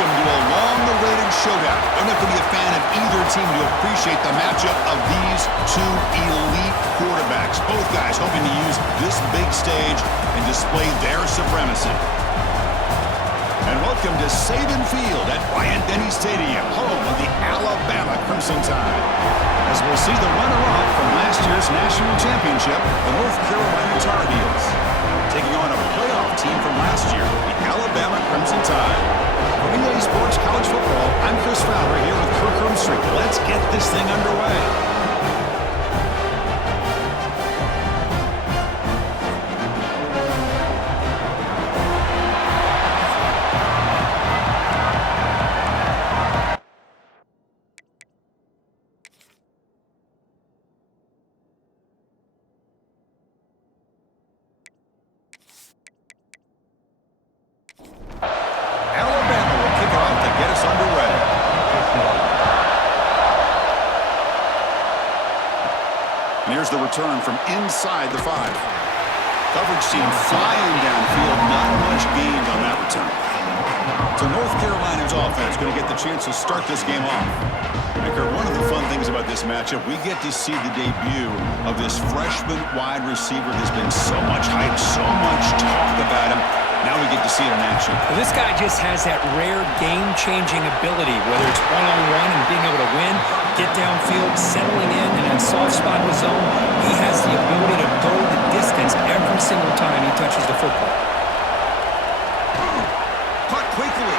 welcome to a long-awaited showdown. You don't have to be a fan of either team to appreciate the matchup of these two elite quarterbacks. Both guys hoping to use this big stage and display their supremacy. And welcome to Saban Field at Bryant-Denny Stadium, home of the Alabama Crimson Tide. As we'll see the runner-up from last year's national championship, the North Carolina Tar Heels, taking on a playoff team from last year, the Alabama Crimson Tide. For EA Sports College Football, I'm Chris Fowler here with Kirk Hermstreet. Let's get this thing underway. Here's the return from inside the 5. Coverage team flying downfield. Not much gained on that return. So North Carolina's offense going to get the chance to start this game off. One of the fun things about this matchup, we get to see the debut of this freshman wide receiver. There's been so much hype, so much talk about him. Now we get to see it in action. Well, this guy just has that rare game-changing ability, whether it's one-on-one and being able to win, get downfield, settling in a soft spot in the zone. He has the ability to go the distance every single time he touches the football. Caught quickly.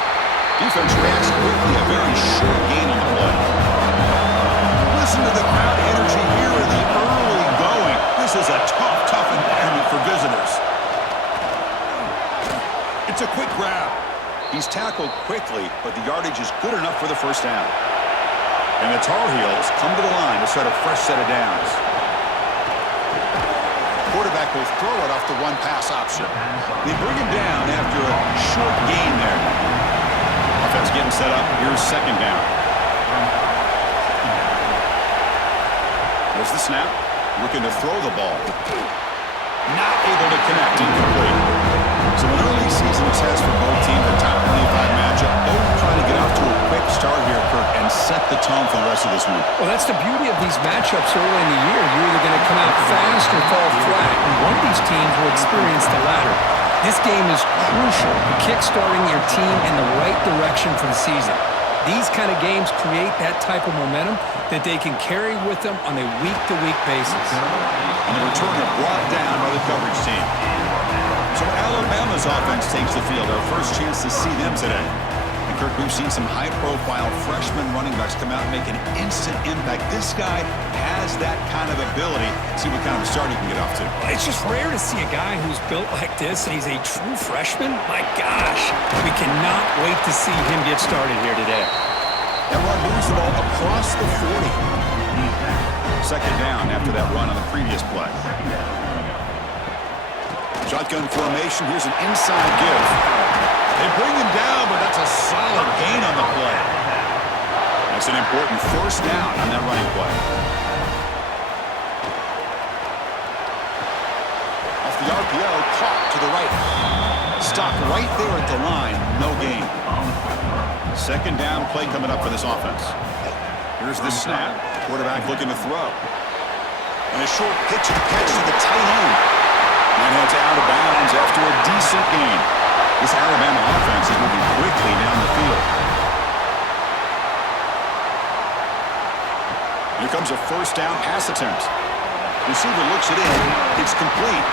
Defense reacts quickly. A very short gain on the play. Listen to the crowd energy here in the early going. This is a tough environment for visitors. It's a quick grab. He's tackled quickly, but the yardage is good enough for the first down. And the Tar Heels come to the line to start a fresh set of downs. Quarterback will throw it off the one-pass option. They bring him down after a short gain there. Offense getting set up. Here's second down. There's the snap. Looking to throw the ball. Not able to connect. Incomplete. So an early season test for both teams, a top 25 matchup. Both trying to get off to a quick start here, Kirk, and set the tone for the rest of this week. Well, that's the beauty of these matchups early in the year. You're either going to come out fast or fall flat, and one of these teams will experience the latter. This game is crucial for kickstarting your team in the right direction for the season. These kind of games create that type of momentum that they can carry with them on a week-to-week basis. And the return are brought down by the coverage team. So Alabama's offense takes the field. Our first chance to see them today. And Kirk, we've seen some high-profile freshman running backs come out and make an instant impact. This guy has that kind of ability. See what kind of a start he can get off to. It's just rare to see a guy who's built like this, and he's a true freshman. My gosh, we cannot wait to see him get started here today. That run moves the ball across the 40. Second down after that run on the previous play. Shotgun formation. Here's an inside give. They bring him down, but that's a solid gain on the play. That's an important first down on that running play. Off the RPO, caught to the right. Stopped right there at the line. No gain. Second down play coming up for this offense. Here's the snap. Quarterback looking to throw. And a short pitch and catch to the tight end. And heads out of bounds after a decent gain. This Alabama offense is moving quickly down the field. Here comes a first down pass attempt. Receiver looks it in. It's complete.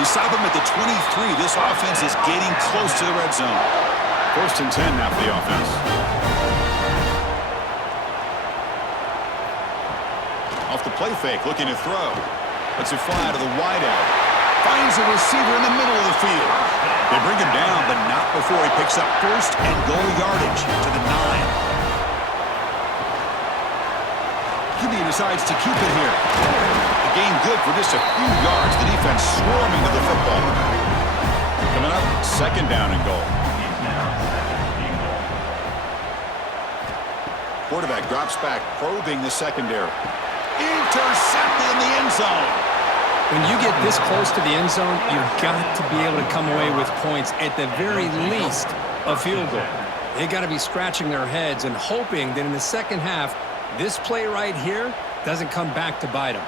They stop him at the 23. This offense is getting close to the red zone. First and 10 now for the offense. Off the play fake, looking to throw. Let's it fly to the wideout. Finds a receiver in the middle of the field. They bring him down, but not before he picks up first and goal yardage to the 9. QB decides to keep it here. The gain good for just a few yards. The defense swarming to the football. Coming up, second down and goal. Quarterback drops back, probing the secondary. Intercepted in the end zone. When you get this close to the end zone, you've got to be able to come away with points, at the very least, a field goal. They got to be scratching their heads and hoping that in the second half, this play right here doesn't come back to bite them.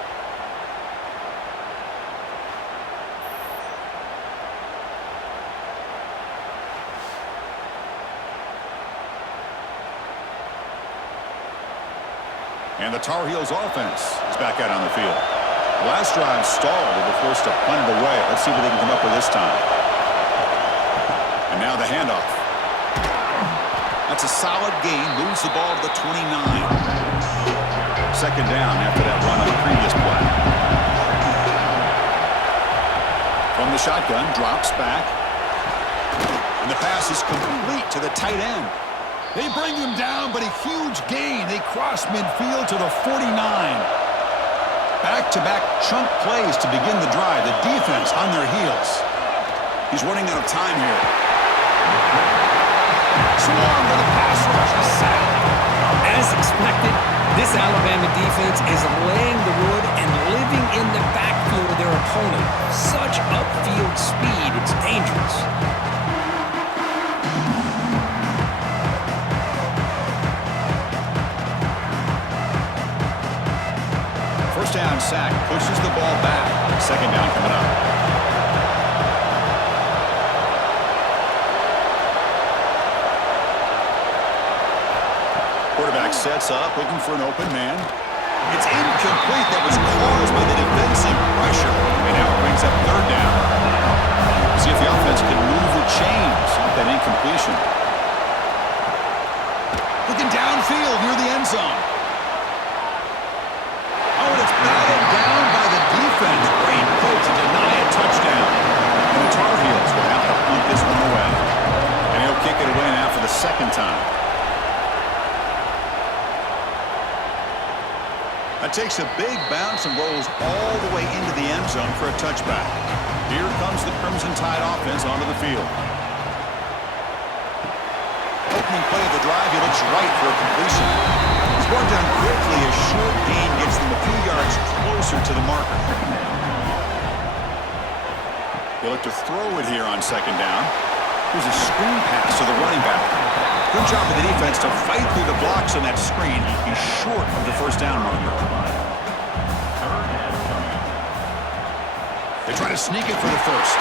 And the Tar Heels offense is back out on the field. Last drive stalled. They were forced to punt it away. Let's see what they can come up with this time. And now the handoff. That's a solid gain. Moves the ball to the 29. Second down after that run on the previous play. From the shotgun, drops back. And the pass is complete to the tight end. They bring him down, but a huge gain. They cross midfield to the 49. Back-to-back chunk plays to begin the drive. The defense on their heels. He's running out of time here. Swarm to the pass rush. As expected, this Alabama defense is laying the wood and living in the backfield of their opponent. Such upfield speed, it's dangerous. First down sack, pushes the ball back. Second down coming up. Quarterback sets up, looking for an open man. It's incomplete. That was caused by the defensive pressure. And now it brings up third down. See if the offense can move the chains with that incompletion. Looking downfield near the end zone. Oh, and it's batted down by the defense. Great play to deny a touchdown. And the Tar Heels will have to punt this one away. And he'll kick it away now for the second time. That takes a big bounce and rolls all the way into the end zone for a touchback. Here comes the Crimson Tide offense onto the field. Opening play of the drive, he looks right for a completion. He's brought down quickly. A short gain gets them a few yards closer to the marker. They look to throw it here on second down. Here's a screen pass to the running back. Good job of the defense to fight through the blocks on that screen. He's short of the first down marker. They try to sneak it for the first.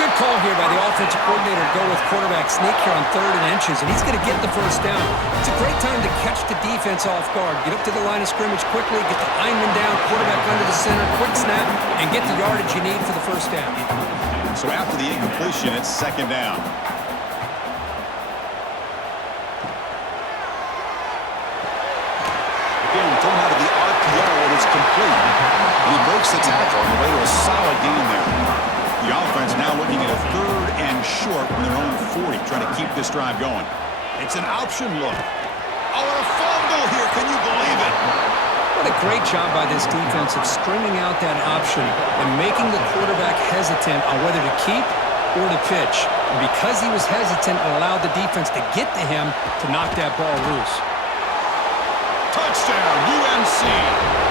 Good call here by the offensive coordinator to go with quarterback sneak here on 3rd and inches, and he's going to get the first down. It's a great time to catch the defense off guard. Get up to the line of scrimmage quickly, get the lineman down, quarterback under the center, quick snap, and get the yardage you need for the first down. So after the incompletion, it's second down. Again, thrown out of the RPO, and it's complete. He breaks the tackle on the way to a solid gain there. The offense now looking at a 3rd and short from their own 40, trying to keep this drive going. It's an option look. Oh, and a fumble here. Can you believe it? What a great job by this defense of stringing out that option and making the quarterback hesitant on whether to keep or to pitch. And because he was hesitant, it allowed the defense to get to him to knock that ball loose. Touchdown, UNC.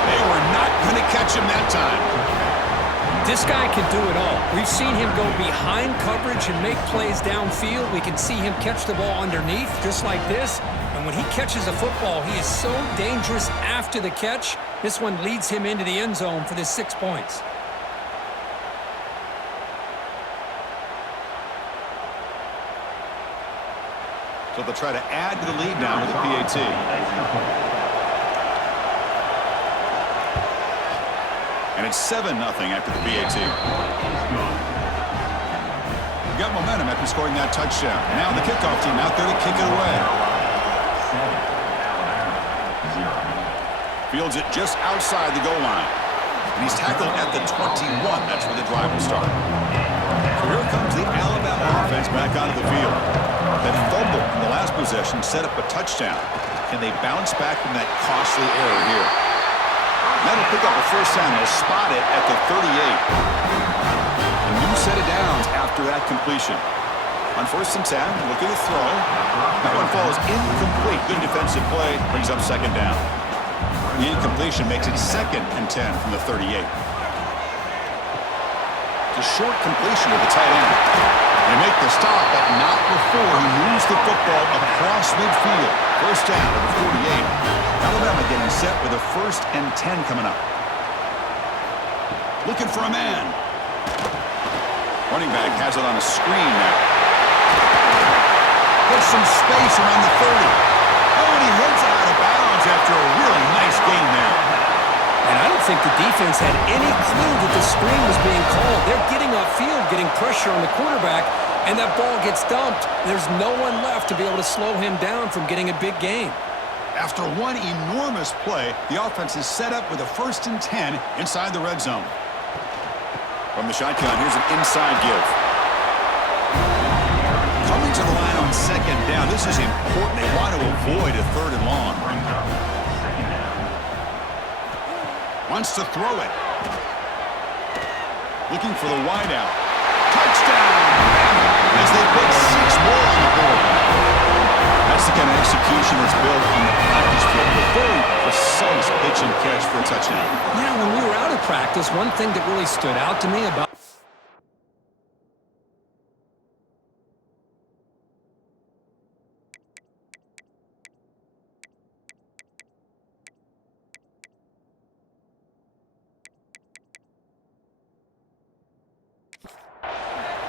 They were not going to catch him that time. This guy can do it all. We've seen him go behind coverage and make plays downfield. We can see him catch the ball underneath, just like this. And when he catches a football, he is so dangerous after the catch. This one leads him into the end zone for the 6 points. So they'll try to add to the lead now with the PAT. And it's 7-0 after the PAT. We got momentum after scoring that touchdown. Now the kickoff team out there to kick it away. Fields it just outside the goal line. And he's tackled at the 21. That's where the drive will start. So here comes the Alabama offense back onto the field. That fumble in the last possession set up a touchdown. Can they bounce back from that costly error here? That'll pick up a first down. They'll spot it at the 38. A new set of downs after that completion. On 1st and 10, looking to throw. That one falls incomplete. Good defensive play. Brings up second down. The incompletion makes it 2nd and 10 from the 38. It's a short completion to the tight end. They make the stop, but not before he moves the football across midfield. First down at the 48. Alabama getting set with a 1st and 10 coming up. Looking for a man. Running back has it on a screen now. Gets some space around the 30. Oh, and he heads out of bounds after a really nice game there. And I don't think the defense had any clue that the screen was being called. They're getting upfield, getting pressure on the quarterback, and that ball gets dumped. There's no one left to be able to slow him down from getting a big gain. After one enormous play, the offense is set up with a 1st and 10 inside the red zone. From the shotgun, here's an inside give. Coming to the line on 2nd down. This is important. They want to avoid a 3rd and long. Wants to throw it. Looking for the wideout. Touchdown! As they put 6 more on the board. That's the kind of execution that's built on the practice field. A very precise pitch and catch for a touchdown. Yeah, when we were out of practice, one thing that really stood out to me about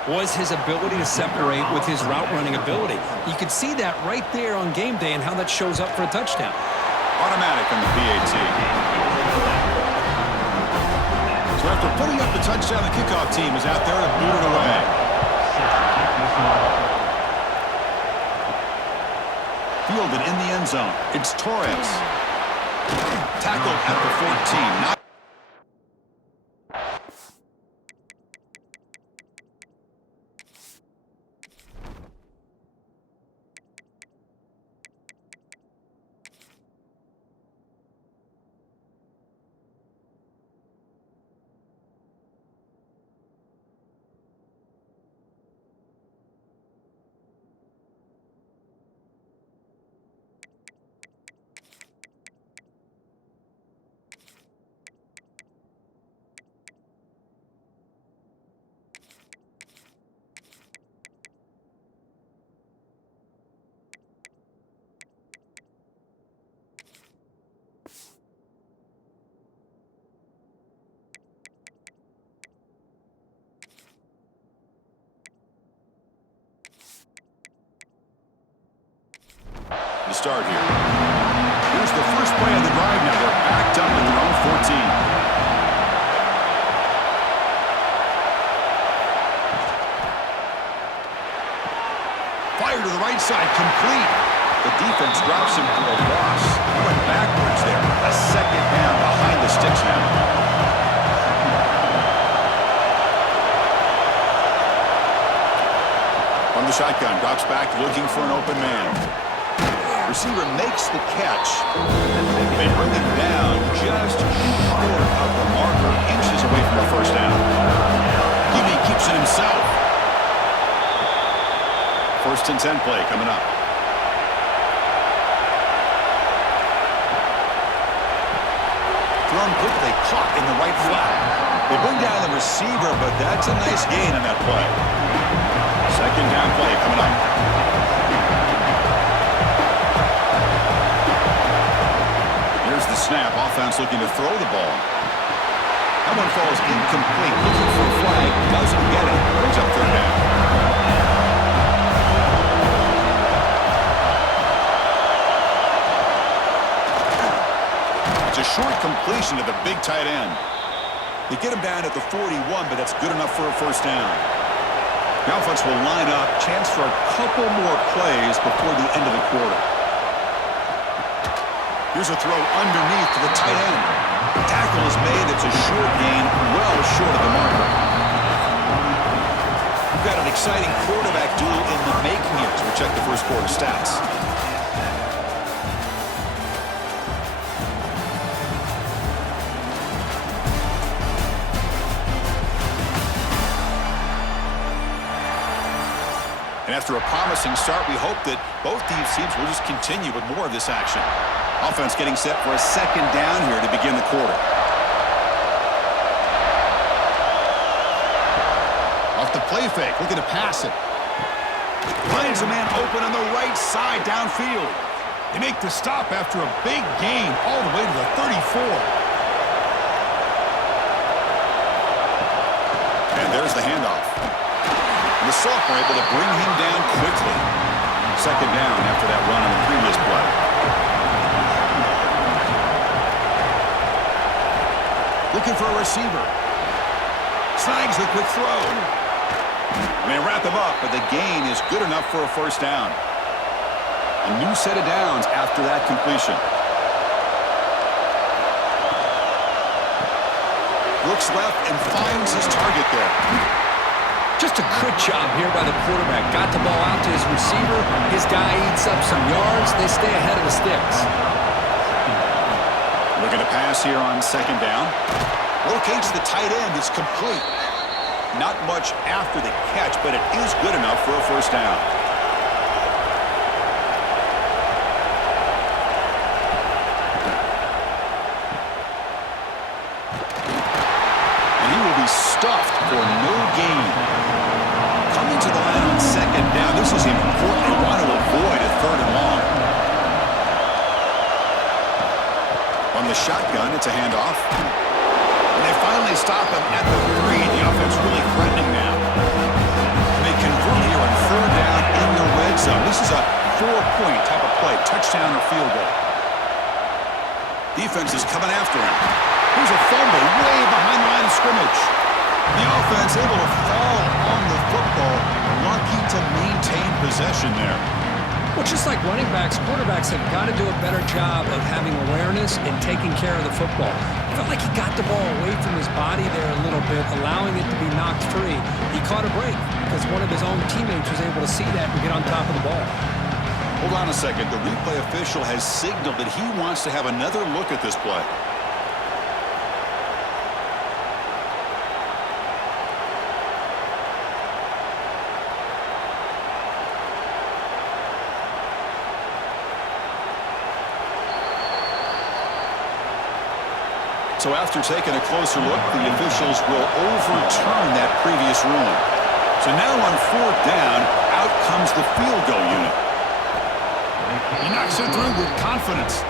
was his ability to separate with his route running ability. You could see that right there on game day and how that shows up for a touchdown. Automatic on the PAT. So after putting up the touchdown, the kickoff team is out there to boot it away. Fielded in the end zone. It's Torres. Tackled at the 14. Not start here. Here's the first play of the drive now. They're backed up at their own 14. Fire to the right side, complete. The defense drops him for a loss. He went backwards there. A 2nd down behind the sticks now. From the shotgun, drops back looking for an open man. Receiver makes the catch. They bring him down just short of the marker, inches away from the 1st down. QB keeps it himself. 1st and 10 play coming up. Thrown quickly, caught in the right flat. They bring down the receiver, but that's a nice gain on that play. 2nd down play coming up. Here's the snap. Offense looking to throw the ball. That one falls incomplete. Looking for a flag. Doesn't get it. Brings up 3rd down. It's a short completion to the big tight end. They get him down at the 41, but that's good enough for a 1st down. The offense will line up. Chance for a couple more plays before the end of the quarter. Here's a throw underneath to the tight end. Tackle is made. It's a short gain, well short of the marker. We've got an exciting quarterback duel in the making here as we check the 1st quarter stats. And after a promising start, we hope that both these teams will just continue with more of this action. Offense getting set for a 2nd down here to begin the quarter. Off the play fake, looking to pass it. Finds a man open on the right side downfield. They make the stop after a big gain all the way to the 34. And there's the handoff. And the sophomore able to bring him down quickly. Second down after that run on the previous play. Looking for a receiver. Snags the quick throw. They wrap him up, but the gain is good enough for a first down. A new set of downs after that completion. Looks left and finds his target there. Just a good job here by the quarterback. Got the ball out to his receiver. His guy eats up some yards. They stay ahead of the sticks. Looking to pass here on second down. Locates the tight end. It's complete. Not much after the catch, but it is good enough for a first down. And he will be stuffed for no gain. Coming to the line on second down. This is important. They want to avoid a third and long. On the shotgun, it's a handoff. And they finally stop him at the 3. The offense really threatening now. They convert here on third down in the red zone. This is a 4-point type of play, touchdown or field goal. Defense is coming after him. Here's a fumble way behind the line of scrimmage. The offense able to fall on the football, lucky to maintain possession there. Well, just like running backs, quarterbacks have got to do a better job of having awareness and taking care of the football. I felt like he got the ball away from his body there a little bit, allowing it to be knocked free. He caught a break because one of his own teammates was able to see that and get on top of the ball. Hold on a second. The replay official has signaled that he wants to have another look at this play. So after taking a closer look, the officials will overturn that previous ruling. So now on fourth down, out comes the field goal unit. He knocks it through with confidence.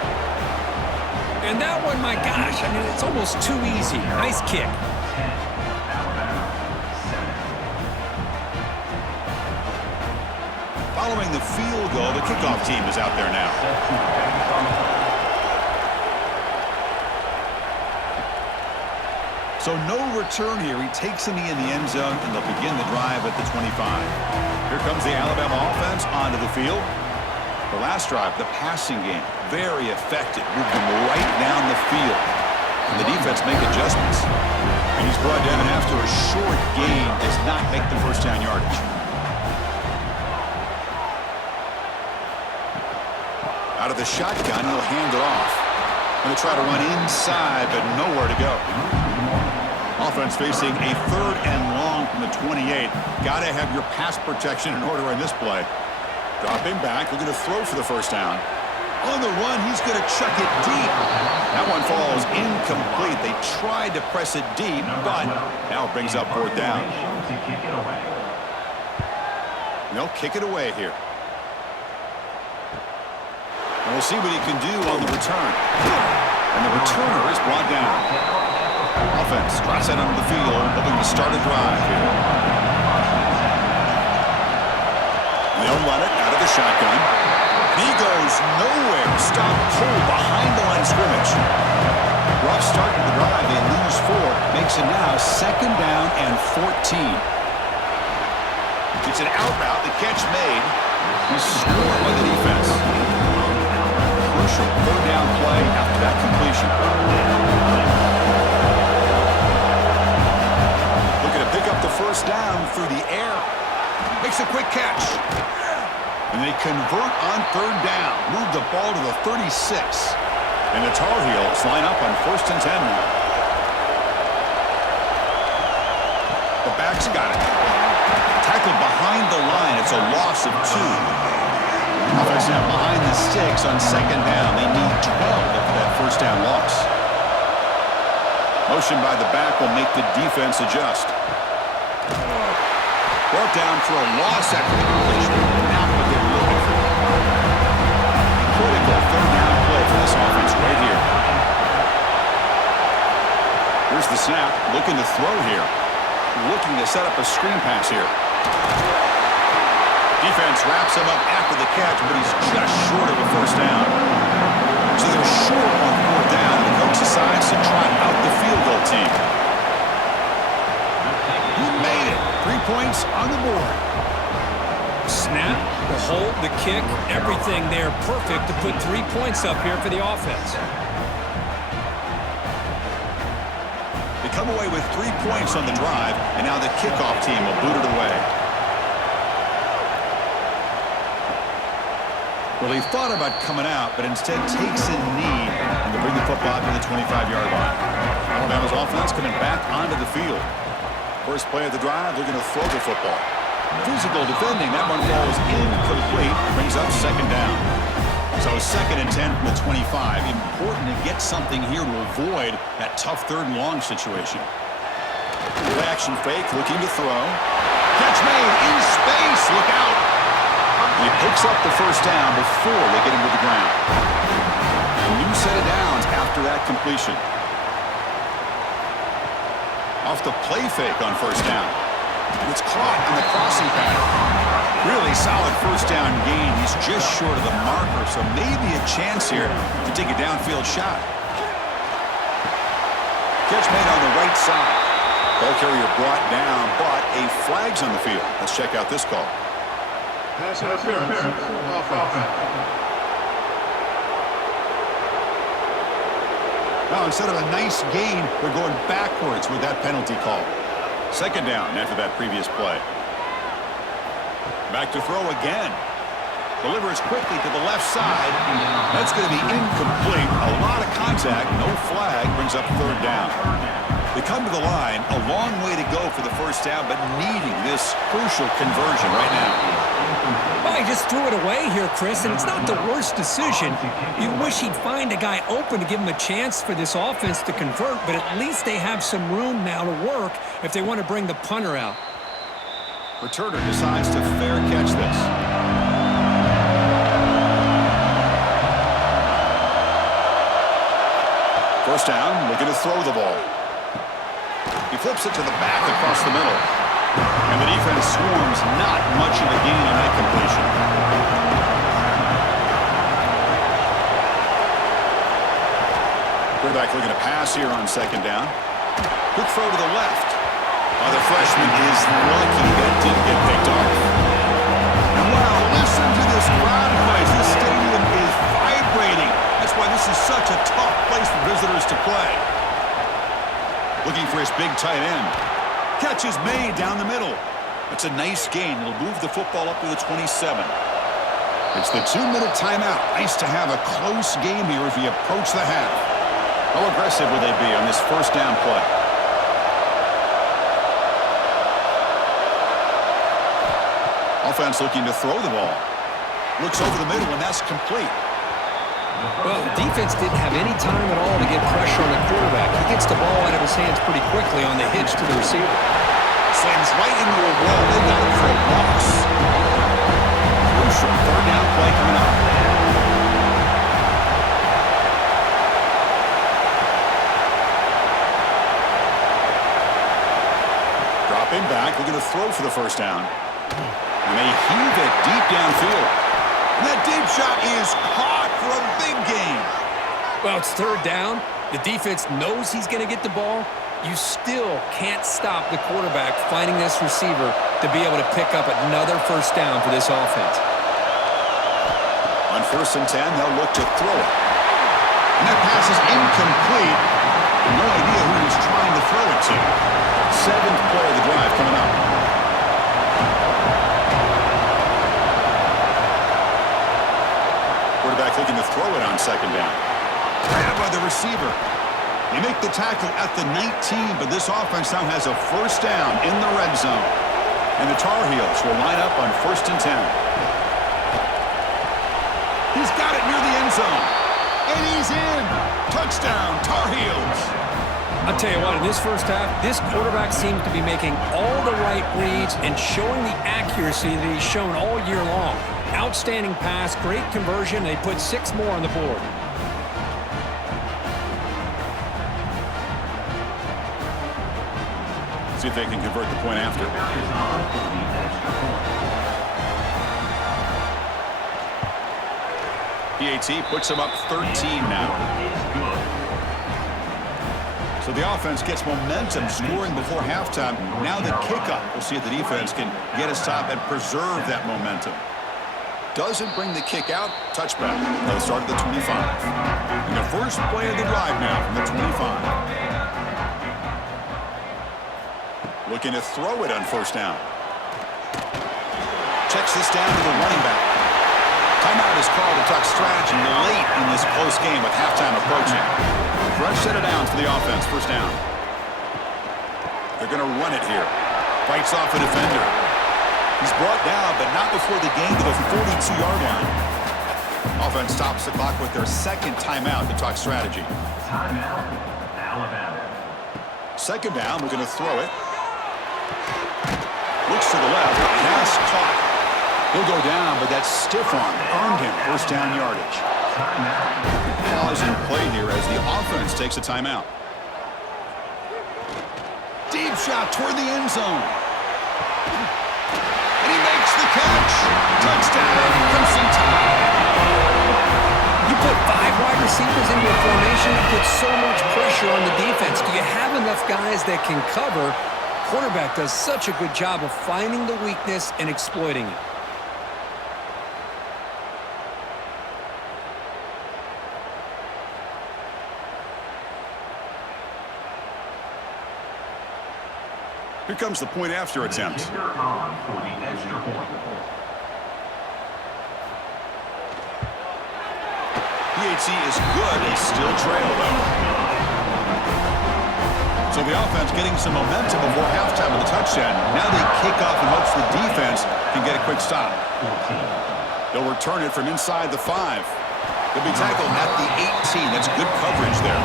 And that one, my gosh, I mean, it's almost too easy. Nice kick. Following the field goal, the kickoff team is out there now. So no return here. He takes a knee in the end zone, and they'll begin the drive at the 25. Here comes the Alabama offense onto the field. The last drive, the passing game, very effective. Moved them right down the field. And the defense make adjustments. And he's brought down after a short gain. Does not make the first down yardage. Out of the shotgun, he'll hand it off. Going to try to run inside, but nowhere to go. Offense facing a third and long from the 28. Got to have your pass protection in order in this play. Dropping back, looking to throw for the first down. On the run, he's going to chuck it deep. That one falls incomplete. They tried to press it deep, but now it brings up fourth down. They'll kick it away here. And we'll see what he can do on the return. And the returner is brought down. Offense drops it onto the field, hoping to start a drive here. They'll run it out of the shotgun. And he goes nowhere. Stop cold behind the line of scrimmage. Rough start to the drive. They lose 4. Makes it now second down and 14. It's an out route. The catch made. He's scored by the defense. Crucial third down play after that completion. Pick up the first down through the air. Makes a quick catch. And they convert on third down. Move the ball to the 36. And the Tar Heels line up on first and 10 now. The back's got it. Tackled behind the line. It's a loss of 2. Offense now behind the sticks on second down. They need 12 after that first down loss. Motion by the back will make the defense adjust. Brought down for a loss after the completion. Now what they're looking for. Critical third down play for this offense right here. Here's the snap. Looking to throw here. Looking to set up a screen pass here. Defense wraps him up after the catch, but he's just short of a first down. So they're short on fourth down. The coach decides to trot out the field goal team. He made it. 3 points on the board. Snap, the hold, the kick, everything there perfect to put 3 points up here for the offense. They come away with 3 points on the drive, and now the kickoff team will boot it away. Well, he thought about coming out, but instead takes a knee and to bring the football to the 25-yard line. Alabama's offense coming back onto the field. First play of the drive, they're going to throw the football. Physical defending, that one falls incomplete, brings up second down. So 2nd and 10 from the 25. Important to get something here to avoid that tough 3rd and long situation. Play action fake, looking to throw. Catch made in space, look out. He picks up the first down before they get him to the ground. A new set of downs after that completion. Off the play fake on first down. It's caught in the crossing pattern. Really solid first down gain. He's just short of the marker, so maybe a chance here to take a downfield shot. Catch made on the right side. Ball carrier brought down, but a flag's on the field. Let's check out this call. Pass interference. Offense. Now, instead of a nice gain, they're going backwards with that penalty call. Second down after that previous play. Back to throw again. Delivers quickly to the left side. That's going to be incomplete. A lot of contact. No flag. Brings up 3rd down. They come to the line. A long way to go for the first down, but needing this crucial conversion right now. Well, he just threw it away here, Chris, and it's not the worst decision. You wish he'd find a guy open to give him a chance for this offense to convert, but at least they have some room now to work if they want to bring the punter out. Returner decides to fair catch this. First down, looking to throw the ball. He flips it to the back across the middle. And the defense swarms, not much of a gain on that completion. Quarterback looking to pass here on second down. Quick throw to the left. The freshman is lucky that didn't get picked off. And wow, listen to this crowd noise. This stadium is vibrating. That's why this is such a tough place for visitors to play. Looking for his big tight end. Catch is made down the middle. It's a nice gain. It'll move the football up to the 27. It's the 2-minute timeout. Nice to have a close game here as we approach the half. How aggressive will they be on this first down play? Offense looking to throw the ball. Looks over the middle, and that's complete. Well, the defense didn't have any time at all to get pressure on the quarterback. He gets the ball out of his hands pretty quickly on the hitch to the receiver. Slams right into a wall. They got it for a loss. Crucial 3rd down play coming up. Dropping back, looking to throw for the first down. And they heave it deep downfield. And that deep shot is caught for a big gain. Well, it's 3rd down. The defense knows he's going to get the ball. You still can't stop the quarterback finding this receiver to be able to pick up another first down for this offense. On 1st and 10, they'll look to throw it. And that pass is incomplete. No idea who he's trying to throw it to. 7th play of the drive coming up. Quarterback looking to throw it on second down. Grabbed by the receiver. They make the tackle at the 19, but this offense now has a first down in the red zone. And the Tar Heels will line up on 1st and 10. He's got it near the end zone. And he's in. Touchdown, Tar Heels. I'll tell you what, in this first half, this quarterback seems to be making all the right reads and showing the accuracy that he's shown all year long. Outstanding pass, great conversion. They put 6 more on the board. See if they can convert the point after. PAT puts them up 13 now. So the offense gets momentum scoring before halftime. Now the kickoff. We'll see if the defense can get a stop and preserve that momentum. Doesn't bring the kick out. Touchback. They'll start at the 25. And the first play of the drive now from the 25. Looking to throw it on first down. Checks this down to the running back. Timeout is called to talk strategy late in this close game with halftime approaching. Fresh set of downs for the offense. First down. They're going to run it here. Fights off a defender. He's brought down, but not before the gain to the 42-yard line. Offense stops the clock with their second timeout to talk strategy. Timeout, Alabama. Second down, we're going to throw it. Looks to the left. Pass caught. He'll go down, but that stiff arm earned him first down yardage. Pause in play here as the offense takes a timeout. Deep shot toward the end zone. And he makes the catch. Touchdown, Crimson Tide. You put 5 wide receivers into a formation, it puts so much pressure on the defense. Do you have enough guys that can cover? Quarterback does such a good job of finding the weakness and exploiting it. Here comes the point after attempt. Kicker on for the extra point. PAT is good. They still trail, though. So the offense getting some momentum before halftime with a touchdown. Now they kick off in hopes the defense can get a quick stop. They'll return it from inside the 5. They'll be tackled at the 18. That's good coverage there.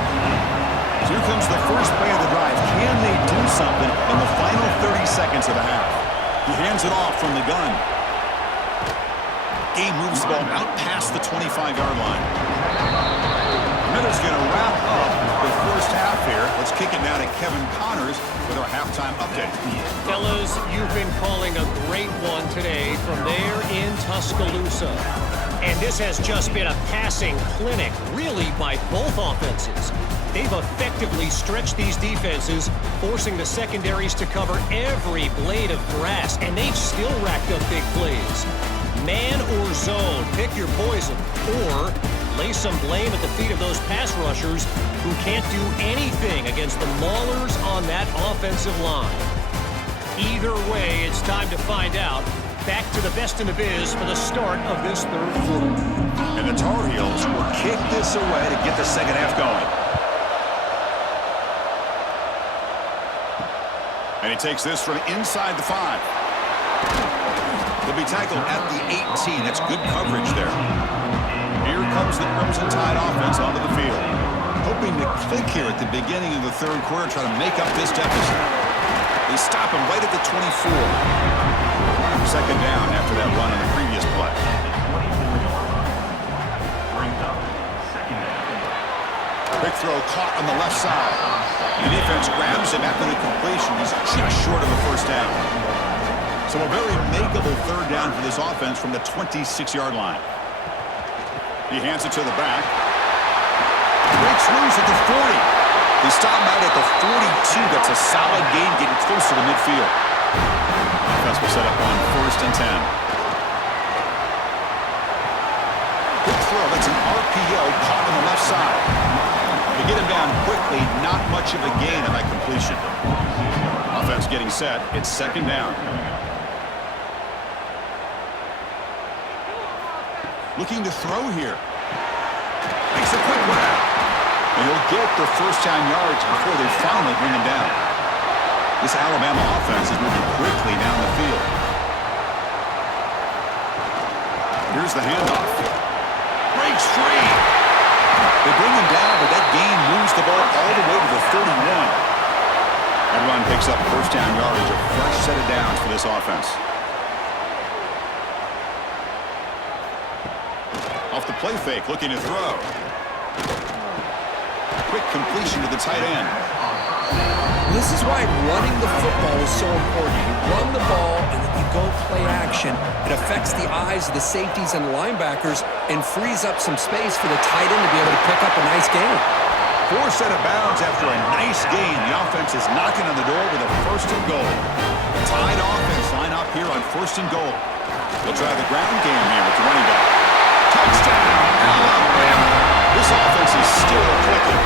So here comes the first play of the drive. Can they do something in the final 30 seconds of the half? He hands it off from the gun. Game moves the ball out past the 25-yard line. Miller's going to wrap up the first half here. Let's kick it now to Kevin Connors with our halftime update. Fellas, you've been calling a great one today from there in Tuscaloosa. And this has just been a passing clinic, really, by both offenses. They've effectively stretched these defenses, forcing the secondaries to cover every blade of grass, and they've still racked up big plays. Man or zone, pick your poison, or lay some blame at the feet of those pass rushers who can't do anything against the maulers on that offensive line. Either way, it's time to find out. Back to the best in the biz for the start of this third quarter. And the Tar Heels will kick this away to get the second half going. And he takes this from inside the 5. He'll be tackled at the 18. That's good coverage there. Here comes the Crimson Tide offense onto the field. Hoping to click here at the beginning of the third quarter, try to make up this deficit. They stop him right at the 24. Second down after that run on the previous play. Big throw caught on the left side. The defense grabs him after the completion. He's just short of the first down. So a very makeable third down for this offense from the 26-yard line. He hands it to the back. Breaks loose at the 40. They stop him out at the 42. That's a solid gain, getting closer to midfield. Offense will set up on 1st and 10. Quick throw. That's an RPO caught on the left side. They get him down quickly. Not much of a gain on that completion. Offense getting set. It's second down. Looking to throw here. Makes a quick one out. And he'll get the first down yards before they finally bring him down. This Alabama offense is moving quickly down the field. Here's the handoff. Breaks free. They bring him down, but that gain moves the ball all the way to the 31. That run picks up first down yardage, a fresh set of downs for this offense. Off the play fake, looking to throw. Quick completion to the tight end. This is why running the football is so important. You run the ball and then you go play action. It affects the eyes of the safeties and the linebackers and frees up some space for the tight end to be able to pick up a nice gain. Forced out of bounds after a nice gain. The offense is knocking on the door with a first and goal. The Tide offense line up here on first and goal. They'll try the ground game here with the running back. Touchdown, Alabama. This offense is still clicking.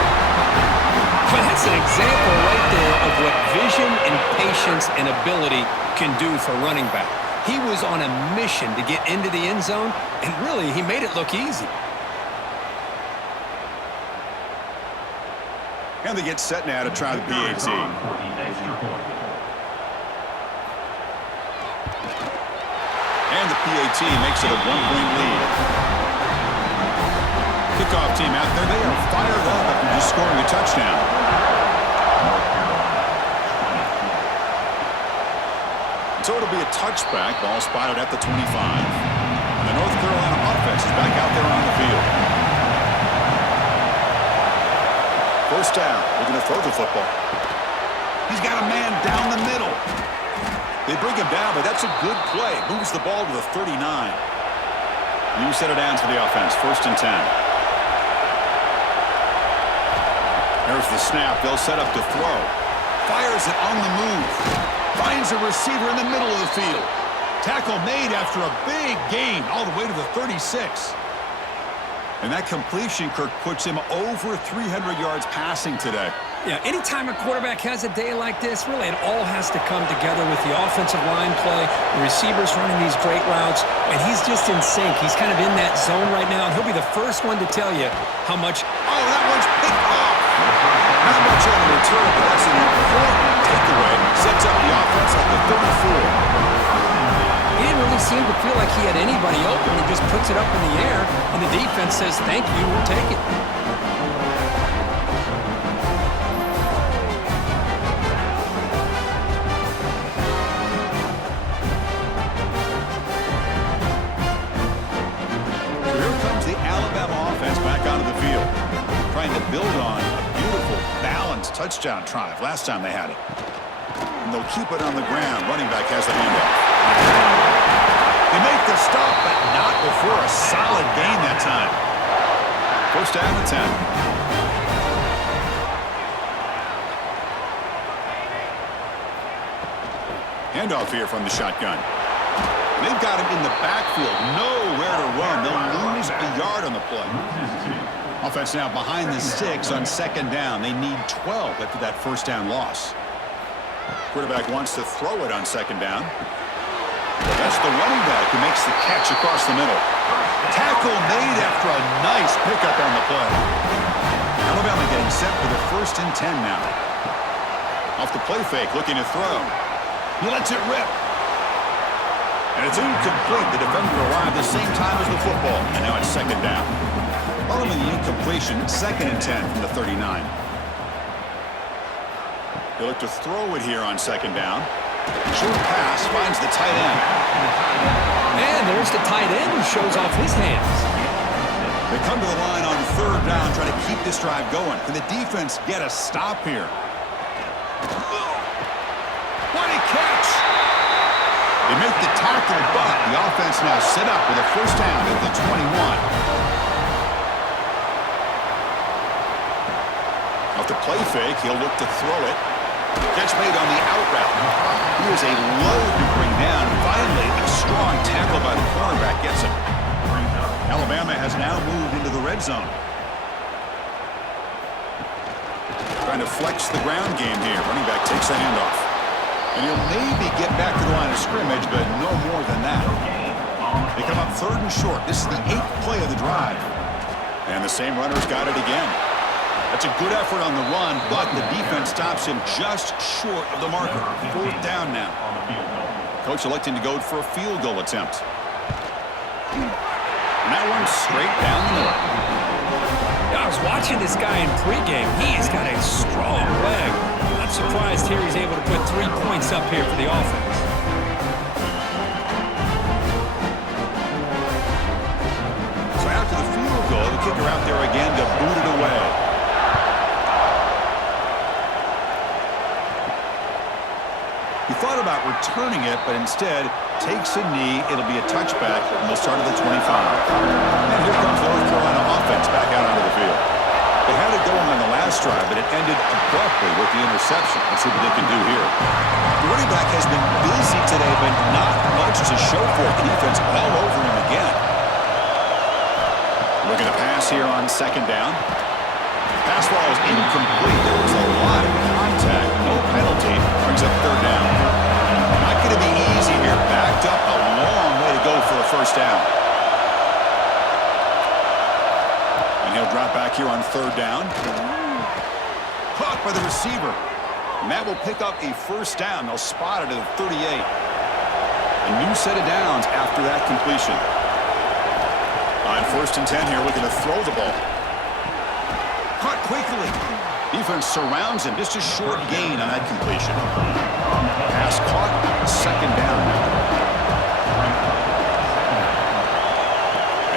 Well, that's an example right there of what vision and patience and ability can do for running back. He was on a mission to get into the end zone, and really, he made it look easy. And they get set now to try the PAT. And the PAT makes it a 1-point lead. Kickoff team out there, they are fired up after just scoring a touchdown. So it'll be a touchback, ball spotted at the 25. And the North Carolina offense is back out there on the field. First down, looking to throw the football. He's got a man down the middle. They bring him down, but that's a good play. Moves the ball to the 39. New set of downs for the offense, first and 10. There's the snap. They'll set up to throw. Fires it on the move. Finds a receiver in the middle of the field. Tackle made after a big gain all the way to the 36. And that completion, Kirk, puts him over 300 yards passing today. Yeah, anytime a quarterback has a day like this, really it all has to come together with the offensive line play, the receivers running these great routes, and he's just in sync. He's kind of in that zone right now, and he'll be the first one to tell you how much... Oh, that one's picked off. Not much on the return, but that's an important takeaway. Sets up the offense at the 34. He didn't really seem to feel like he had anybody open. He just puts it up in the air, and the defense says, thank you, we'll take it. So here comes the Alabama offense back onto the field, trying to build on a beautiful, balanced touchdown drive last time they had it. And they'll keep it on the ground. Running back has the handoff. They make the stop, but not before a solid gain that time. First down and 10. Handoff here from the shotgun. They've got him in the backfield. Nowhere to run. They'll lose a yard on the play. Offense now behind the 6 on second down. They need 12 after that first down loss. Quarterback wants to throw it on second down. That's the running back who makes the catch across the middle. Tackle made after a nice pickup on the play. Alabama getting set for the first and 10 now. Off the play fake, looking to throw. He lets it rip. And it's incomplete. The defender arrived the same time as the football. And now it's second down. Following the incompletion, second and 10 from the 39. They look to throw it here on second down. Short pass finds the tight end. And there's the tight end who shows off his hands. They come to the line on third down, trying to keep this drive going. Can the defense get a stop here? What a catch! They make the tackle, but the offense now set up with a first down at the 21. Off the play fake, he'll look to throw it. Catch made on the out route. He was a load to bring down. Finally, a strong tackle by the cornerback gets him. Alabama has now moved into the red zone. Trying to flex the ground game here. Running back takes the handoff. And he'll maybe get back to the line of scrimmage, but no more than that. They come up third and short. This is the 8th play of the drive. And the same runner's got it again. That's a good effort on the run, but the defense stops him just short of the marker. Fourth down now. Coach electing to go for a field goal attempt. And that one's straight down the middle. I was watching watching this guy in pregame, he's got a strong leg. I'm surprised here he's able to put 3 points up here for the offense. So after the field goal, the kicker out there again to boot it away. He thought about returning it, but instead takes a knee. It'll be a touchback, and they'll start at the 25. And here comes North Carolina offense back out onto the field. They had it going on the last drive, but it ended abruptly with the interception. Let's see what they can do here. The running back has been busy today, but not much to show for it. The defense all over him again. Looking to pass here on second down. Pass ball is incomplete. There was a lot of contact. No penalty. Brings up third down. Not going to be easy here. Backed up a long way to go for a first down. And he'll drop back here on third down. Caught by the receiver. And that will pick up a first down. They'll spot it at the 38. A new set of downs after that completion. On first and 10 here, looking to throw the ball. Caught quickly. Defense surrounds him. Just a short gain on that completion. Pass caught. Second down now.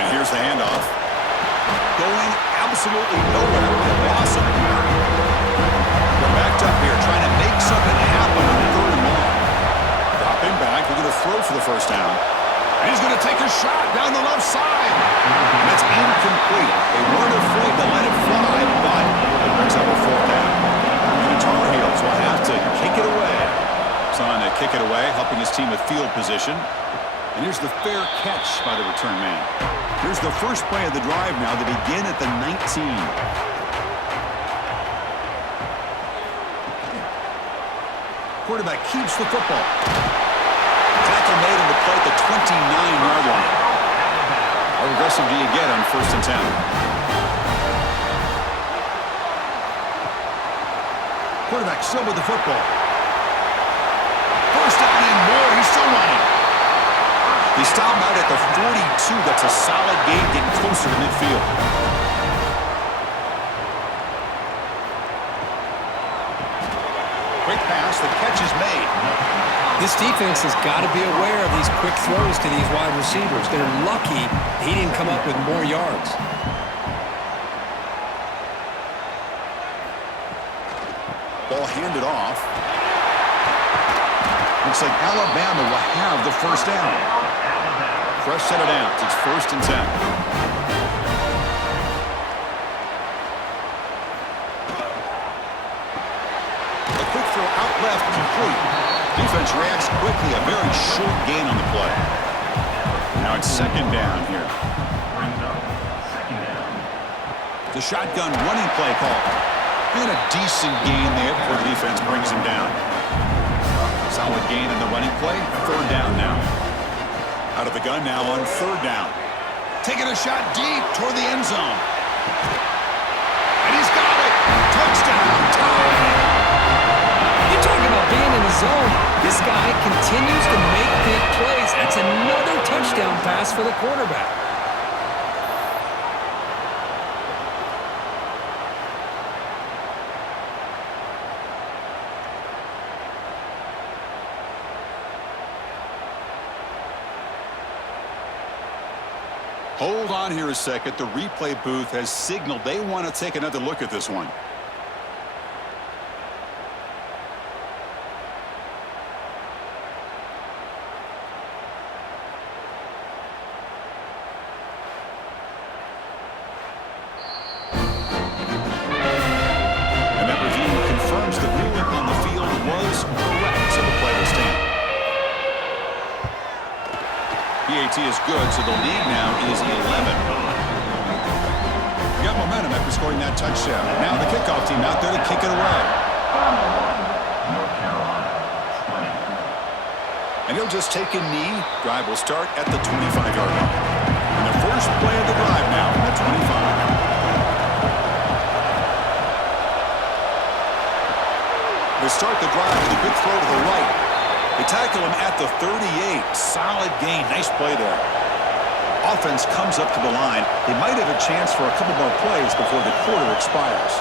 And here's the handoff. Going absolutely nowhere. Loss of it. They're backed up here trying to make something happen on third and long. Dropping back. They're going to throw for the first down. And he's going to take a shot down the left side. And that's incomplete. They weren't afraid to let it fly, but it brings up a fourth down. And the Tar Heels will have to kick it away. On to kick it away, helping his team with field position. And here's the fair catch by the return man. Here's the first play of the drive now. They begin at the 19. Quarterback keeps the football. Tackle made on the play at the 29-yard line. How aggressive do you get on first and 10? Quarterback still with the football. First down and more. He's still running. He stopped out at the 42. That's a solid gain, getting closer to midfield. Quick pass. The catch is made. This defense has got to be aware of these quick throws to these wide receivers. They're lucky he didn't come up with more yards. Ball handed off. Looks like Alabama will have the first down. Fresh set of downs. It's first and 10. A quick throw out left, complete. Defense reacts quickly. A very short gain on the play. Now it's second down here. The shotgun running play call. And a decent gain there before the defense brings him down. Solid gain in the running play. Third down now. Out of the gun now on third down. Taking a shot deep toward the end zone. And he's got it. Touchdown. Tie. You're talking about being in the zone. This guy continues to make big plays. That's another touchdown pass for the quarterback. Hold on here a second. The replay booth has signaled they want to take another look at this one. And that review confirms the ruling on the field was correct, so the play will stand. PAT is good, so the lead now is 11. Got momentum after scoring that touchdown. Now the kickoff team out there to kick it away. And he'll just take a knee. Drive will start at the 25-yard line. And the first play of the drive now at 25. They start the drive with a good throw to the right. They tackle him at the 38. Solid gain. Nice play there. offense comes up to the line, they might have a chance for a couple more plays before the quarter expires.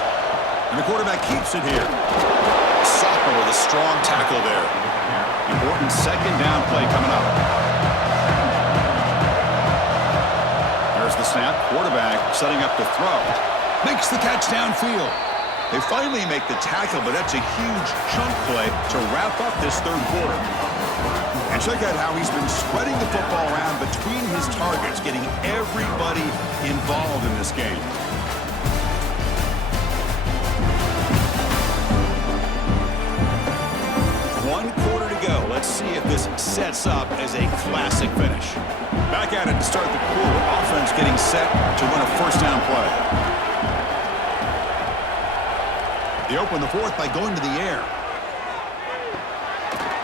And the quarterback keeps it here. Soccer with a strong tackle there. Important second down play coming up. There's the snap. Quarterback setting up to throw. Makes the catch downfield. They finally make the tackle, but that's a huge chunk play to wrap up this third quarter. And check out how he's been spreading the football around between his targets, getting everybody involved in this game. One quarter to go. Let's see if this sets up as a classic finish. Back at it to start the quarter. Offense getting set to win a first down play. They open the fourth by going to the air.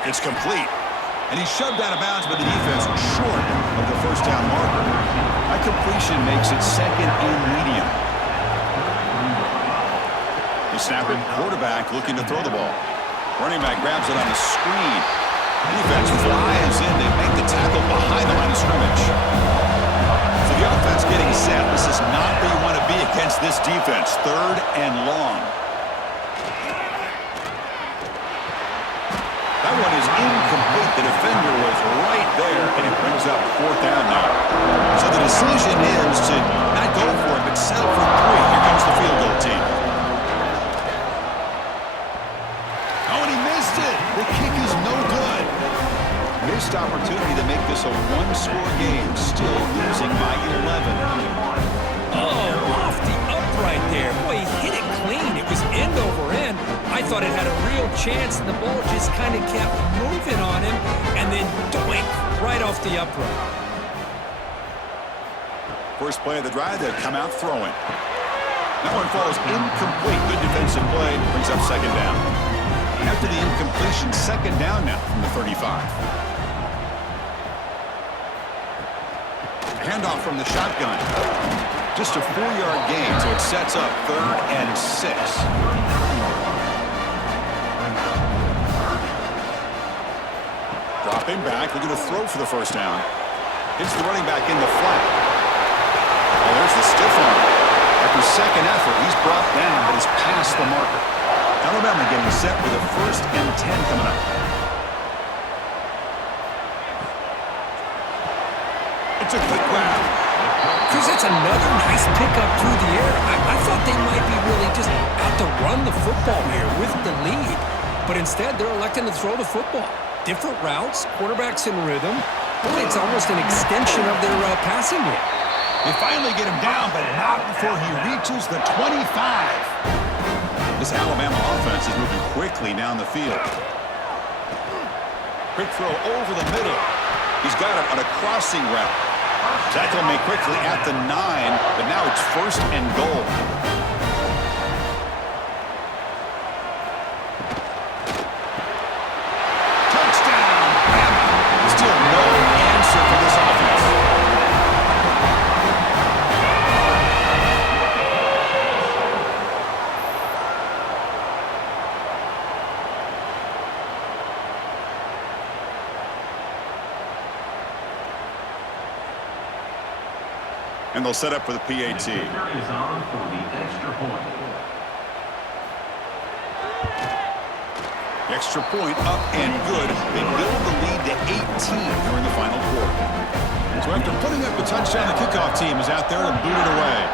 It's complete. And he's shoved out of bounds by the defense short of the first down marker. That completion makes it second and medium. The snapper, quarterback looking to throw the ball. Running back grabs it on the screen. Defense flies in. They make the tackle behind the line of scrimmage. So the offense getting set. This is not where you want to be against this defense. Third and long. That one is incomplete. The defender was right there, and it brings up fourth down now. So the decision is to not go for it, but settle for 3. Here comes the field goal team. Oh, and he missed it. The kick is no good. Missed opportunity to make this a one-score game. Still losing by 11. Oh, off the upright there. Boy, he hit it clean. It was end over end. I thought it had a real chance, and the ball just kind of kept moving on him, and then doink, right off the upright. First play of the drive, they come out throwing. That one falls incomplete. Good defensive play, brings up second down. After the incompletion, second down now from the 35. Handoff from the shotgun. Just a 4-yard gain, so it sets up 3rd and 6. Dropping back, looking to throw for the first down. Hits the running back in the flat. Oh, there's the stiff arm. After second effort, he's brought down, but he's past the marker. Alabama getting set with a 1st and 10 coming up. It's a quick grab. Chris, that's another nice pickup through the air. I thought they might be really just out to run the football here with the lead. But instead, they're electing to throw the football. Different routes, quarterbacks in rhythm. Boy, it's almost an extension of their passing game. They finally get him down, but not before he reaches the 25. This Alabama offense is moving quickly down the field. Quick throw over the middle. He's got it on a crossing route. Tackle made quickly at the 9, but now it's 1st and goal. Touchdown! Still no answer for this offense. And they'll set up for the PAT. Is on for the extra point. Extra point up and good. They build the lead to 18 during the final quarter. So after putting up the touchdown, the kickoff team is out there to boot it away.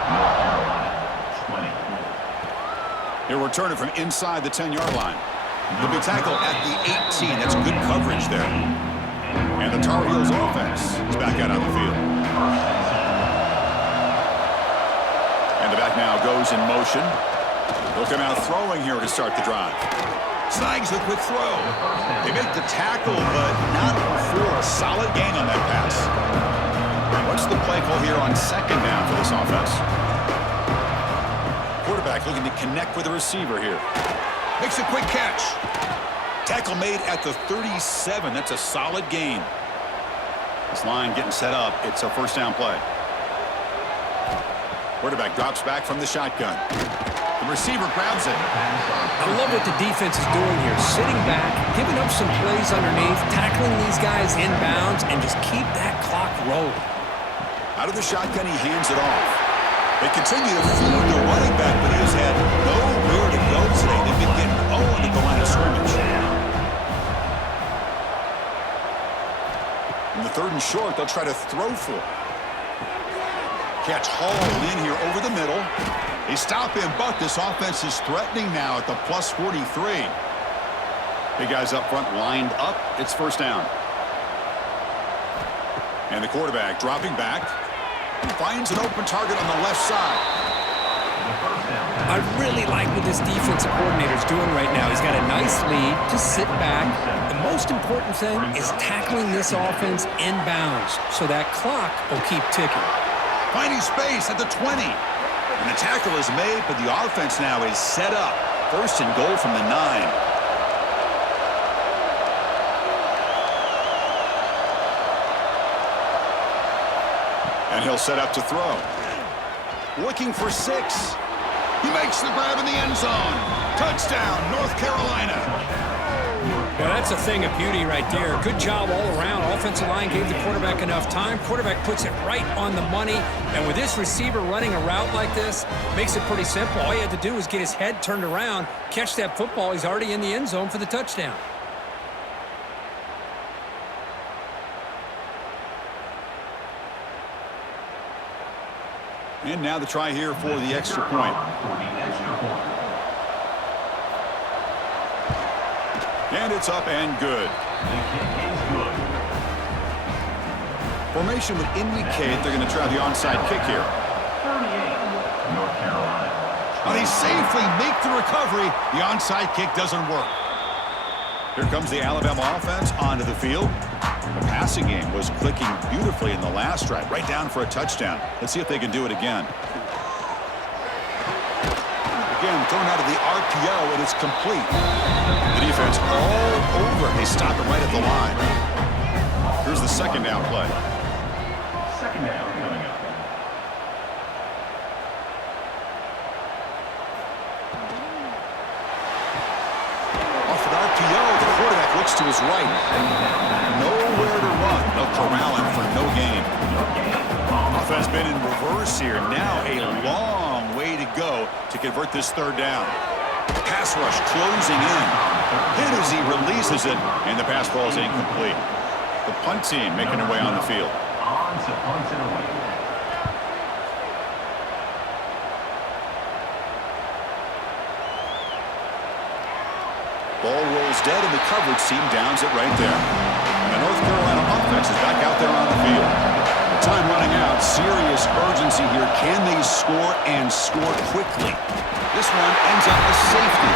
20. He'll return it from inside the 10-yard line. The big tackle at the 18. That's good coverage there. And the Tar Heels offense is back out on the field. And the back now goes in motion. They'll come out throwing here to start the drive. Snags the quick throw. They make the tackle, but not for a solid gain on that pass. What's the play call here on second down for this offense? Quarterback looking to connect with the receiver here. Makes a quick catch. Tackle made at the 37. That's a solid gain. This line getting set up. It's a first down play. Quarterback drops back from the shotgun. The receiver grabs it. I love what the defense is doing here. Sitting back, giving up some plays underneath, tackling these guys inbounds, and just keep that clock rolling. Out of the shotgun, he hands it off. They continue to feed the running back, but he has had nowhere to go today. They've been getting owned at the line of scrimmage. In the 3rd and short, they'll try to throw for it. Catch hauled in here over the middle. They stop him, but this offense is threatening now at the plus 43. Big guys up front lined up. It's first down. And the quarterback dropping back. Finds an open target on the left side. I really like what this defensive coordinator is doing right now. He's got a nice lead. Just sit back. The most important thing is tackling this offense inbounds so that clock will keep ticking. Finding space at the 20. And the tackle is made, but the offense now is set up. 1st and goal from the 9. And he'll set up to throw. Looking for 6. He makes the grab in the end zone. Touchdown, North Carolina. Well, that's a thing of beauty right there. Good job all around. Offensive line gave the quarterback enough time. Quarterback puts it right on the money. And with this receiver running a route like this, makes it pretty simple. All you had to do was get his head turned around, catch that football. He's already in the end zone for the touchdown. And now the try here for the extra point. And it's up and good. Formation would indicate they're going to try the onside kick here. But they safely make the recovery. The onside kick doesn't work. Here comes the Alabama offense onto the field. The passing game was clicking beautifully in the last drive, right down for a touchdown. Let's see if they can do it again. Again, thrown out of the RPO, and it's complete. The defense all over. They stop it right at the line. Here's the 2nd down play. 2nd down coming up. Off an RPO, the quarterback looks to his right. Nowhere to run. They'll corral him for no gain. Offense been in reverse here. Now a long way to go to convert this 3rd down. Pass rush closing in. Hit as he releases it, and the pass ball is incomplete. The punt team making their way on the field. On to punt it away. Ball rolls dead, and the coverage team downs it right there. And the North Carolina offense is back out there on the field. Time running out. Serious urgency here. Can they score and score quickly? This one ends up a safety.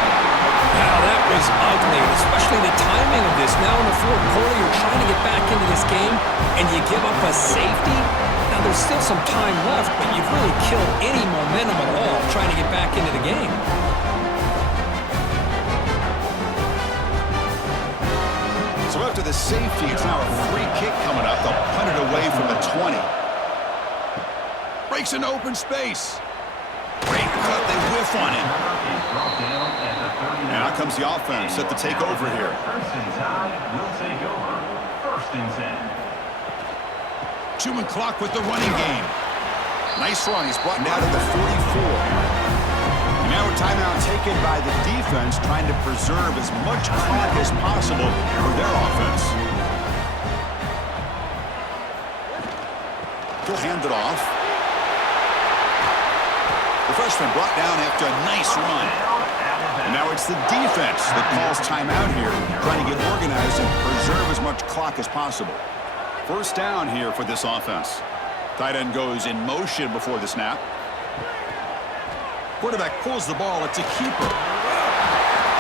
Wow, that was ugly, especially the timing of this. Now in the 4th quarter, you're trying to get back into this game, and you give up a safety. Now there's still some time left, but you've really killed any momentum at all trying to get back into the game. So after the safety, it's now a free kick coming up. They'll punt it away from the 20. Breaks into open space. Great cut. They whiff on him. And out comes the offense set to take over here. 1st and 10 will take over. 1st and 10. Chewing clock with the running game. Nice run. He's brought down to the 44. Now a timeout taken by the defense, trying to preserve as much clock as possible for their offense. He'll hand it off. The freshman brought down after a nice run. And now it's the defense that calls timeout here, trying to get organized and preserve as much clock as possible. 1st down here for this offense. Tight end goes in motion before the snap. Quarterback pulls the ball. It's a keeper.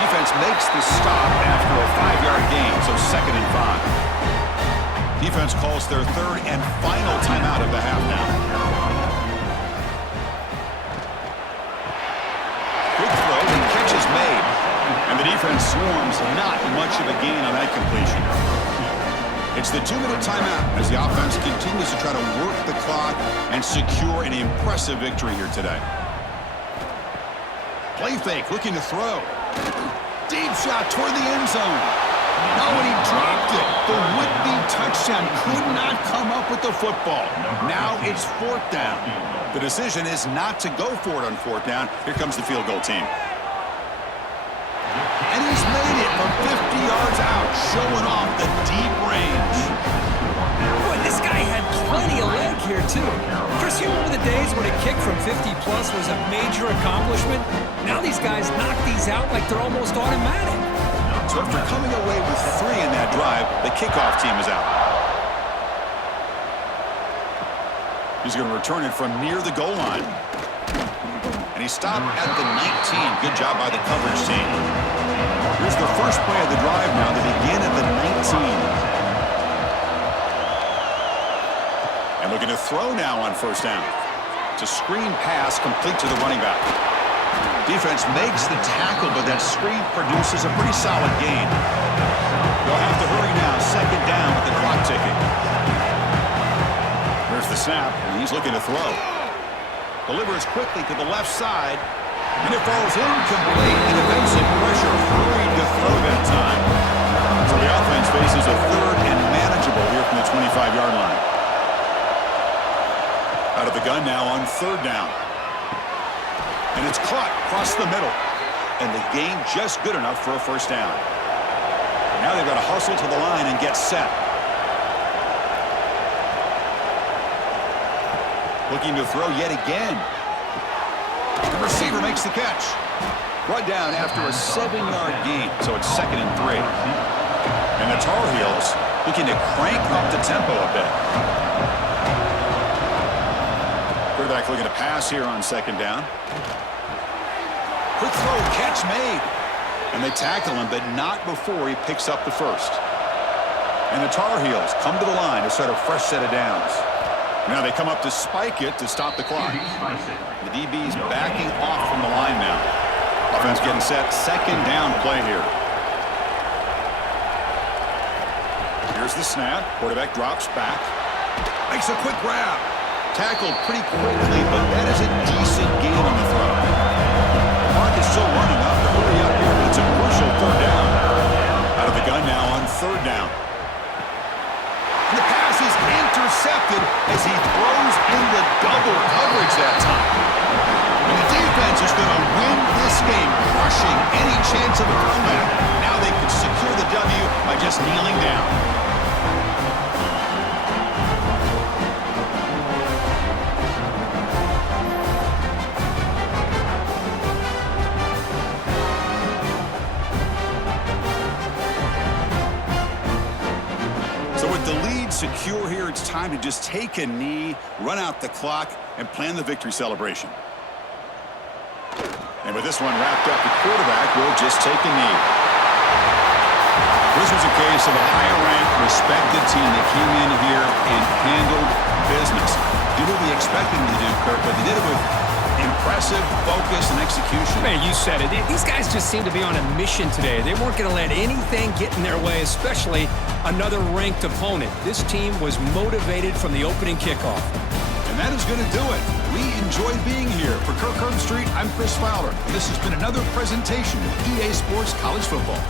Defense makes the stop after a 5-yard gain, so 2nd and 5. Defense calls their 3rd and final timeout of the half now. Good throw, and catch is made. And the defense swarms. Not much of a gain on that completion. It's the 2-minute timeout as the offense continues to try to work the clock and secure an impressive victory here today. Play fake, looking to throw. Deep shot toward the end zone. No, and he dropped it. The would-be touchdown could not come up with the football. Now it's 4th down. The decision is not to go for it on 4th down. Here comes the field goal team. And he's made it from 50 yards out, showing off the deep range. Boy, this guy had plenty of leg here, too. Chris, you remember the days when a kick from 50-plus was a major accomplishment? Now these guys knock these out like they're almost automatic. So after coming away with 3 in that drive, the kickoff team is out. He's going to return it from near the goal line. And he stopped at the 19. Good job by the coverage team. Here's the first play of the drive now. They begin at the 19. And looking to throw now on 1st down. It's a screen pass complete to the running back. Defense makes the tackle, but that screen produces a pretty solid gain. They'll have to hurry now. 2nd down with the clock ticking. There's the snap, and he's looking to throw. Delivers quickly to the left side, and it falls incomplete. The defensive pressure hurried to throw that time. So the offense faces a 3rd and manageable here from the 25-yard line. Out of the gun now on 3rd down. And it's caught across the middle. And the gain just good enough for a 1st down. Now they've got to hustle to the line and get set. Looking to throw yet again. The receiver makes the catch. Brought down after a 7-yard gain, so it's 2nd and 3. And the Tar Heels looking to crank up the tempo a bit. Quarterback looking to pass here on 2nd down. Quick throw, catch made. And they tackle him, but not before he picks up the 1st. And the Tar Heels come to the line to start a fresh set of downs. Now they come up to spike it to stop the clock. The DB's backing off from the line now. Offense getting set. 2nd down play here. Here's the snap. Quarterback drops back. Makes a quick grab. Tackled pretty quickly, but that is a decent gain on the throw. The clock is still running up to hurry up here, but it's a crucial 3rd down. Out of the gun now on 3rd down. And the pass is intercepted as he throws into double coverage that time. And the defense is going to win this game, crushing any chance of a comeback. Now they can secure the W by just kneeling down. Secure here, it's time to just take a knee, run out the clock, and plan the victory celebration. And with this one wrapped up, the quarterback will just take a knee. This was a case of a higher-ranked, respected team that came in here and handled business. Did what we expected them to do, Kirk, but they did it with impressive focus and execution. Man, you said it. These guys just seem to be on a mission today. They weren't going to let anything get in their way, especially another ranked opponent. This team was motivated from the opening kickoff. And that is going to do it. We enjoyed being here. For Kirk Herbstreit, I'm Chris Fowler. And this has been another presentation of EA Sports College Football.